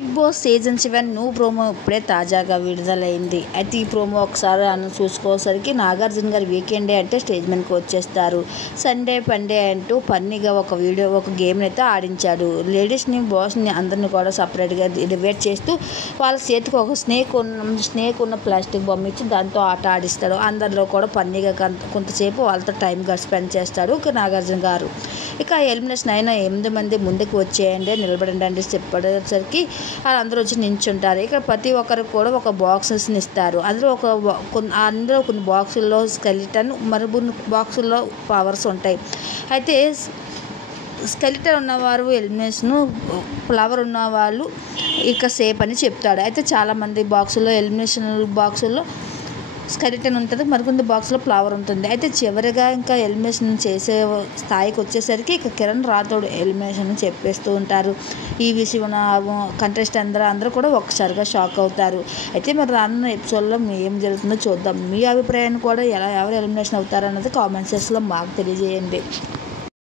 Big boss season 7 new promo ఇప్పుడే తాజాగా విడుదలైంది. అయితే ఈ ప్రోమో ఒకసారి చూసుకోసరికి నాగార్జున గారు వీకెండ్ డే అంటే స్టేజ్ మీదకి వచ్చేస్తారు. సండే పండే అంటూ ఫన్నీగా ఒక గేమ్ని అయితే ఆడించాడు. లేడీస్ని బాస్ని అందరినీ కూడా సపరేట్గా డివైడ్ చేస్తూ వాళ్ళ చేతికి ఒక స్నేక్ ఉన్న ప్లాస్టిక్ బొమ్మ ఇచ్చి దాంతో ఆట ఆడిస్తాడు. అందరిలో కూడా ఫన్నీగా కొంతసేపు వాళ్ళతో టైం స్పెండ్ చేస్తాడు నాగార్జున గారు. ఇక ఎలిమినేషన్ అయిన 8 మంది ముందుకు వచ్చేయండి, నిలబడండి అని చెప్పేసరికి వాళ్ళందరూ వచ్చి నించుంటారు. ఇక ప్రతి ఒక్కరికి కూడా ఒక బాక్సెస్ని ఇస్తారు. అందులో కొన్ని బాక్సుల్లో స్కెలిటన్, మరికొన్ని బాక్సుల్లో పవర్స్ ఉంటాయి. అయితే స్కెలిటన్ ఉన్నవారు ఎలిమినేషను, ఫ్లవర్ ఉన్నవాళ్ళు ఇక సేఫ్ అని చెప్తాడు. అయితే చాలామంది బాక్సుల్లో ఎలిమినేషన్ బాక్సుల్లో స్కెలిటన్ ఉంటుంది, మరికొన్ని బాక్స్లో ఫ్లవర్ ఉంటుంది. అయితే చివరిగా ఇంకా ఎలిమినేషన్ చేసే స్థాయికి వచ్చేసరికి ఇక కిరణ్ రాథోడ్ ఎలిమినేషన్ చెప్పేస్తూ ఉంటారు. ఈ విషయం కంటెస్టెంట్ అందరూ కూడా ఒకసారిగా షాక్ అవుతారు. అయితే మరి రానున్న ఎపిసోడ్లో ఏం జరుగుతుందో చూద్దాం. మీ అభిప్రాయాన్ని కూడా ఎవరు ఎలిమినేషన్ అవుతారన్నది కామెంట్ సెక్షన్లో మాకు తెలియజేయండి.